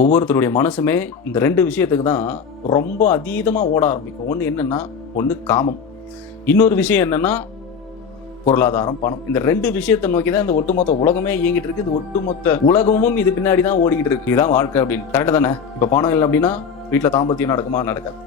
ஒவ்வொருத்தருடைய மனசுமே இந்த ரெண்டு விஷயத்துக்கு தான் ரொம்ப அதீதமாக ஓட ஆரம்பிக்கும். ஒன்று என்னன்னா, ஒன்று காமம், இன்னொரு விஷயம் என்னன்னா பொருளாதாரம், பணம். இந்த ரெண்டு விஷயத்தை நோக்கி தான் இந்த ஒட்டுமொத்த உலகமே இயங்கிட்டு இருக்கு. இது ஒட்டுமொத்த உலகமும் இது பின்னாடி தான் ஓடிக்கிட்டு இருக்கு. இதுதான் வாழ்க்கை அப்படின்னு. கரெக்டாக தானே? இப்போ பணம் இல்லை அப்படின்னா வீட்டில் தாம்பத்தியம் நடக்குமா? நடக்காது.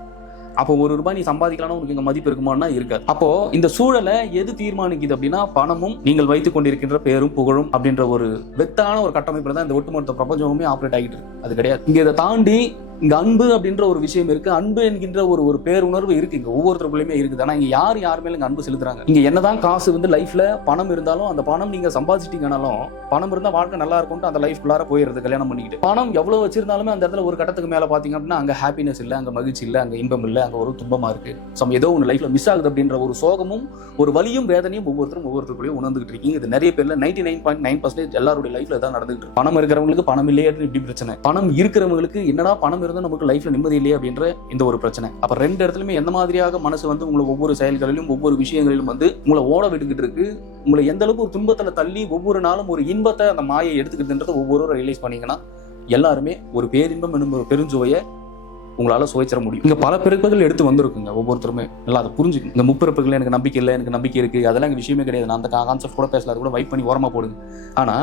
அப்போ ₹1 நீ சம்பாதிக்கலாம், உங்களுக்கு இங்க மதிப்பு இருக்குமான்னா இருக்காது. அப்போ இந்த சூழலை எது தீர்மானிக்குது அப்படின்னா, பணமும் நீங்கள் வைத்துக் கொண்டிருக்கின்ற பேரும் புகழும் அப்படின்ற ஒரு வெத்தான ஒரு கட்டமைப்புல தான் இந்த ஒட்டுமொத்த பிரபஞ்சமுமே ஆப்ரேட் ஆகிட்டு இருக்கு. அது கிடையாது. இங்க இதை தாண்டி இங்க அன்பு அப்படின்ற ஒரு விஷயம் இருக்கு. அன்பு என்கின்ற ஒரு பேருணர்வு இருக்கு. இங்க ஒவ்வொருத்தருக்குள்ளயுமே இருக்குது. ஆனா இங்க யார் மேல இங்க அன்பு செலுத்துறாங்க? இங்க என்னதான் காசு வந்து லைஃப்ல பணம் இருந்தாலும், அந்த பணம் நீங்க சம்பாதிச்சிட்டீங்கனாலும், பணம் இருந்தா வாழ்க்கை நல்லா இருக்கும்னு அந்த லைஃப் குள்ளார போயிடுறது. கல்யாணம் பண்ணிக்கிட்டு பணம் எவ்வளவு வச்சிருந்தாலுமே அந்த இடத்துல ஒரு கட்டத்துக்கு மேல பாத்தீங்க அப்படின்னா அங்க ஹாப்பினஸ் இல்ல, அங்க மகிழ்ச்சி இல்ல, அங்க இன்பம் இல்ல, அங்க ஒரு துன்பமா இருக்கு. ஏதோ ஒன்று லைஃப்ல மிஸ் ஆகுது அப்படின்ற ஒரு சோகமும் ஒரு வலியும் வேதனையும் ஒவ்வொருத்தருக்குள்ளேயும் உணர்ந்துகிட்டு இருக்கீங்க. இது நிறைய பேர்ல 99.9% எல்லாருடைய லைஃப்ல தான் நடந்துட்டு இருக்கு. பணம் இருக்கிறவங்களுக்கு பணம் இல்லையே இப்படி பிரச்சனை. பணம் இருக்கிறவங்களுக்கு என்னடா பணம் இருந்தா நமக்கு லைஃப்ல நிம்மதி இல்லையே அப்படின்ற இந்த ஒரு பிரச்சனை. அப்ப ரெண்டு இடத்துலயுமே எந்த மாதிரியாக மனசு வந்து உங்களை ஒவ்வொரு செயல்களிலும் ஒவ்வொரு விஷயங்களிலும் வந்து உங்களை ஓட விட்டுக்கிட்டு இருக்கு, உங்களை எந்த அளவுக்கு ஒரு துன்பத்துல தள்ளி ஒவ்வொரு நாளும் ஒரு இன்பத்தை அந்த மாயை எடுத்துக்கிட்டுன்றதை ஒவ்வொருவரும் ரியலைஸ் பண்ணீங்கன்னா எல்லாருமே ஒரு பேரின்பம் என்னும் ஒரு பெருஞ்சுவையை உங்களால சுவைச்சிட முடியும். இங்க பல பிறப்புகள் எடுத்து வந்திருக்குங்க. ஒவ்வொருத்தருமே நல்லா அதை புரிஞ்சுக்கணும். இந்த முப்பிறப்புகள் எனக்கு நம்பிக்கை இல்லை, எனக்கு நம்பிக்கை இருக்கு, அதெல்லாம் எங்க விஷயமே கிடையாது. நான் அந்த கான்செப்ட் கூட பேசல, அது கூட வைப் பண்ணி ஓரமா போடுங்க. ஆனா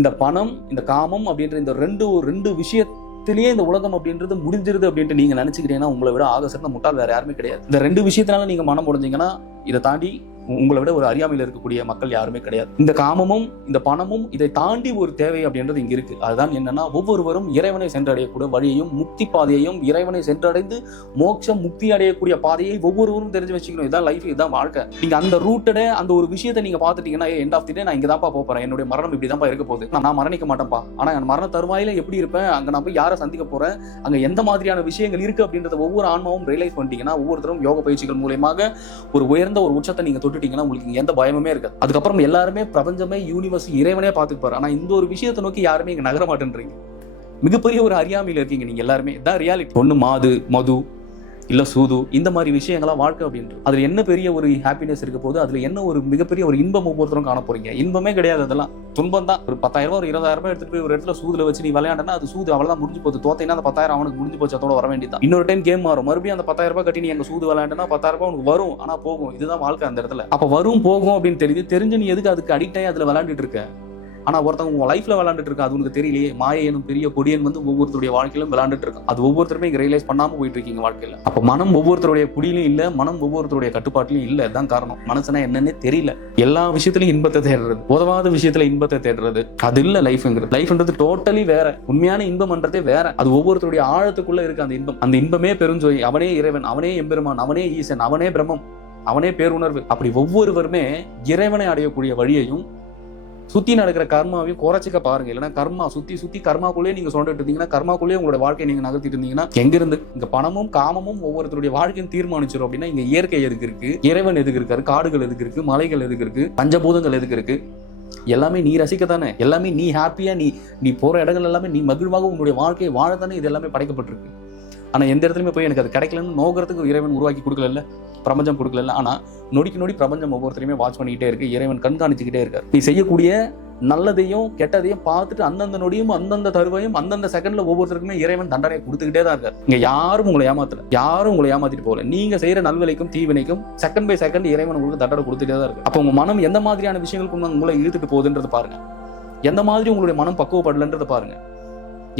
இந்த பணம், இந்த காமம் அப்படின்ற இந்த ரெண்டு விஷயத்திலேயே இந்த உலகம் அப்படின்றது முடிஞ்சிருது அப்படின்ட்டு நீங்க நினைச்சுக்கிட்டீங்கன்னா உங்களை விட ஆக சிறந்த முட்டாள் வேற யாருமே கிடையாது. இந்த ரெண்டு விஷயத்தினால நீங்க மனம் முடிஞ்சீங்கன்னா இதை தாண்டி உங்களை விட ஒரு அறியாமையில் இருக்கக்கூடிய மக்கள் யாருமே கிடையாது. இந்த காமமும் இந்த பணமும் இதை தாண்டி ஒரு தேவை அப்படின்றது இங்க இருக்கு. அதுதான் என்னன்னா, ஒவ்வொருவரும் இறைவனை சென்றடையக்கூடிய வழியையும் முக்தி பாதையையும், இறைவனை சென்றடைந்து மோட்சம் முக்தி அடையக்கூடிய பாதையை ஒவ்வொருவரும் தெரிஞ்சு வச்சுக்கணும். இதான் லைஃப், இதுதான் வாழ்க்கை. நீங்க அந்த ரூட்டட அந்த ஒரு விஷயத்தை நீங்க பாத்துட்டீங்கன்னா, எண்ட் ஆஃப் தி டே நான் இங்க தான்ப்பா போறேன், என்னுடைய மரணம் இப்படிதான்ப்பா இருக்க போகுது, நான் மரணிக்க மாட்டேன்ப்பா, ஆனா என் மரண தருவாயில எப்படி இருப்பேன், அங்க நான் போய் யாரை சந்திக்க போறேன், அங்க எந்த மாதிரியான விஷயங்கள் இருக்கு அப்படின்றத ஒவ்வொரு ஆன்மாவும் ரியலைஸ் பண்ணிட்டீங்கன்னா, ஒவ்வொருத்தரும் யோக பயிற்சிகள் மூலமாக ஒரு உயர்ந்த ஒரு உச்சத்தை நீங்க உங்களுக்கு எந்த பயமுமே இருக்காது. அதுக்கப்புறம் எல்லாருமே பிரபஞ்சமே, யூனிவர்ஸ், இறைவனே பார்த்துப்பாரு. ஆனா இந்த ஒரு விஷயத்தை நோக்கி யாருமே இங்க நகர மாட்டேன்றீங்க. மிகப்பெரிய ஒரு அறியாமையில இருக்கீங்க நீங்க எல்லாருமே. இதான் ரியாலிட்டி. ஒண்ணு மது இல்ல சூது, இந்த மாதிரி விஷயங்களா வாழ்க்கை அப்படின்றது. அதுல என்ன பெரிய ஒரு ஹாப்பினஸ் இருக்க போது, அதுல என்ன ஒரு மிகப்பெரிய ஒரு இன்பம் ஒவ்வொருத்தரும் காண போறீங்க? இன்பமே கிடையாது, அதெல்லாம் துன்பம் தான். ஒரு 10,000 ஒரு 20,000 எடுத்துட்டு போய் ஒரு இடத்துல சூதுல வச்சு நீ விளையாண்டனா அது சூது, அவ்வளவுதான், முடிஞ்சு போகுது. தோத்தைனா அந்த 10,000 அவனுக்கு முடிஞ்சு போச்சு, அதோட வர வேண்டியதான். இன்னொரு டைம் கேம் மாறும், மறுபடியும் அந்த 10,000 கட்டி நீ அங்க சூது விளையாண்டனா 10,000 உனக்கு வரும், ஆனா போகும். இதுதான் வாழ்க்கை அந்த இடத்துல. அப்ப வரும் போகும் அப்படின்னு தெரிஞ்சு நீ எதுக்கு அதுக்கு அடிக்ட் ஆகி அதுல விளையாண்டுட்டு இருக்க? ஆனா ஒருத்தவங்க உங்க லைஃப்ல விளையாண்டுட்டு இருக்கா, அது உனக்கு தெரியலையே. மாயை எனும் பெரிய கொடியன் வந்து ஒவ்வொருத்தருடைய வாழ்க்கையிலும் விளையாண்டுட்டு இருக்கும். அது ஒவ்வொருத்தருமே ரியலைஸ் பண்ணாம போயிட்டு இருக்கீங்க வாழ்க்கையில. அப்ப மனம் ஒவ்வொருத்தருடைய குடியிலும் இல்ல, மனம் ஒவ்வொருத்தருடைய கட்டுப்பாட்டிலும் இல்ல. இதுதான் காரணம். மனசுனா என்னன்னே தெரியல. எல்லா விஷயத்திலும் இன்பத்தை தேடுறது, உதவாத விஷயத்துல இன்பத்தை தேடுறது, அது இல்ல லைஃப்ங்கிறது. லைஃப்ன்றது டோட்டலி வேற. உண்மையான இன்பம்ன்றதே வேற. அது ஒவ்வொருத்தருடைய ஆழத்துக்குள்ள இருக்கு அந்த இன்பம். அந்த இன்பமே பெருஞ்சோய். அவனே இறைவன், அவனே எம்பெருமான், அவனே ஈசன், அவனே பிரம்மம், அவனே பேருணர்வு. அப்படி ஒவ்வொருவருமே இறைவனை அடையக்கூடிய வழியையும் சுத்தி நடக்கிற கர்மாவையும் குறைச்சிக்க பாருங்க. இல்லைன்னா கர்மா சுத்தி கர்மாக்குள்ளே நீங்க சொல்லிட்டு இருந்தீங்கன்னா, கர்மாக்குள்ளே உங்களோட வாழ்க்கையை நீங்க நகர்த்திட்டு இருந்தீங்கன்னா, எங்க இருந்து இங்க பணமும் காமமும் ஒவ்வொருத்தருடைய வாழ்க்கையும் தீர்மானிச்சிடும் அப்படின்னா, இங்க இயற்கை எதுக்கு இருக்கு, இறைவன் எதுக்கு இருக்காரு, காடுகள் எதுக்கு இருக்கு, மலைகள் எதுக்கு இருக்கு, பஞ்சபூதங்கள் எதுக்கு இருக்கு? எல்லாமே நீ ரசிக்கத்தானே, எல்லாமே நீ ஹாப்பியா, நீ போற இடங்கள் எல்லாமே நீ மகிழ்வாக உங்களுடைய வாழ்க்கையை வாழத்தானே இது எல்லாமே படைக்கப்பட்டிருக்கு. ஆனா எந்த இடத்துலயுமே போய் எனக்கு அது கிடைக்கலன்னு நோக்கிறதுக்கு இறைவன் உருவாக்கி கொடுக்கல, பிரபஞ்சம் கொடுக்கல. ஆனா நொடிக்கு நொடி பிரபஞ்சம் ஒவ்வொருத்தரையுமே வாட்ச் பண்ணிக்கிட்டே இருக்கு, இறைவன் கண்காணிச்சுக்கிட்டே இருக்காரு. நீ செய்யக்கூடிய நல்லதையும் கெட்டதையும் பார்த்துட்டு அந்தந்த நொடியும் அந்தந்த தருவையும் அந்தந்த செகண்ட்ல ஒவ்வொருத்தருக்குமே இறைவன் தண்டனை கொடுத்துக்கிட்டே தான் இருக்காரு. இங்க யாரும் உங்களை ஏமாத்தல, யாரும் உங்களை ஏமாத்திட்டு போகல. நீங்க செய்யற நல்விலைக்கும் தீவினைக்கும் செகண்ட் பை செகண்ட் இறைவன் உங்களுக்கு தண்டனை கொடுத்துட்டே தான் இருக்கு. அப்ப உங்க மனம் எந்த மாதிரியான விஷயங்களுக்கு உங்களை இழுத்துட்டு போகுதுன்றது பாருங்க. எந்த மாதிரி உங்களுடைய மனம் பக்குவப்படலன்றதை பாருங்க.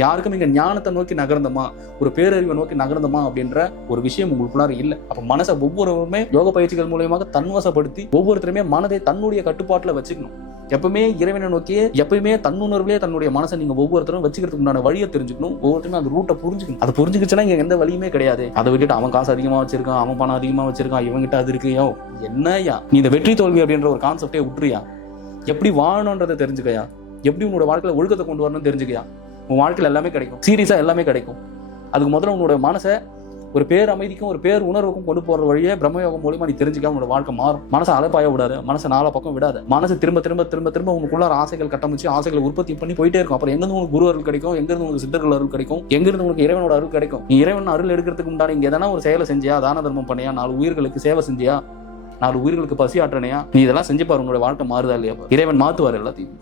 யாருக்கும் இங்க ஞானத்தை நோக்கி நகர்ந்தமா, ஒரு பேரறிவை நோக்கி நகர்ந்தமா அப்படின்ற ஒரு விஷயம் உங்களுக்குள்ளார இல்ல. அப்ப மனசை ஒவ்வொருவருமே யோக பயிற்சிகள் மூலமாக தன்வசப்படுத்தி ஒவ்வொருத்தருமே மனதை தன்னுடைய கட்டுப்பாட்டுல வச்சுக்கணும். எப்பவுமே இறைவனை நோக்கியே, எப்பயுமே தன்னுணர்வுலேயே தன்னுடைய மனசை நீங்க ஒவ்வொருத்தரும் வச்சுக்கிறதுக்கு உண்டான வழியை தெரிஞ்சுக்கணும். ஒவ்வொருத்தருமே அந்த ரூட்டை புரிஞ்சுக்கணும். அது புரிஞ்சுக்கிச்சுன்னா இங்க எந்த வழியுமே கிடையாது. அதை விட்டுட்டு அவன் காசு அதிகமா வச்சிருக்கான், அவன் பணம் அதிகமா வச்சிருக்கான், இவங்கிட்ட அது இருக்குயோ என்னையா, நீ இந்த வெற்றி தோல்வி அப்படின்ற ஒரு கான்செப்டே விட்டுறியா? எப்படி வாழணுன்றதை தெரிஞ்சுக்கையா, எப்படி உன்னோட வாழ்க்கையில ஒழுக்கத்தை கொண்டு வரணும்னு தெரிஞ்சுக்கையா. உன் வாழ்க்கையில் எல்லாமே கிடைக்கும், சீரியஸா எல்லாமே கிடைக்கும். அதுக்கு முதல்ல உன்னோட மனசை ஒரு பேர் அமைதிக்கும் ஒரு பேர் உணர்வுக்கும் கொண்டு போற வழியே பிரம்மயோகம் மூலியமா நீ தெரிஞ்சுக்காம உன்னோட வாழ்க்கை மாறும். மனசை அலைப்பாய விடாது, மனசை நாலா பக்கம் விடாது. மனசு திரும்ப உனக்குள்ள ஆசைகள் கட்டமைச்சு ஆசைகளை உற்பத்தி பண்ணி போயிட்டே இருக்கும். அப்புறம் எங்கிருந்து உங்களுக்கு குரு அருள் கிடைக்கும், எங்கிருந்து உங்களுக்கு சித்தர்கள் அருள் கிடைக்கும், எங்கிருந்து உங்களுக்கு இறைவனோட அருள் கிடைக்கும். நீ இறைவன் அருள் எடுக்கிறதுக்கு முன்னாடி இங்க எதனா ஒரு செயலை செஞ்சியா, தான தர்மம் பண்ணியா, 4 உயிர்களுக்கு சேவை செஞ்சியா, 4 உயிர்களுக்கு பசி ஆற்றனையா, நீ இதெல்லாம் செஞ்சு பாரு, உங்களோட வாழ்க்கை மாறுதா இல்லையா? இறைவன் மாத்துவார் எல்லாத்தையும்.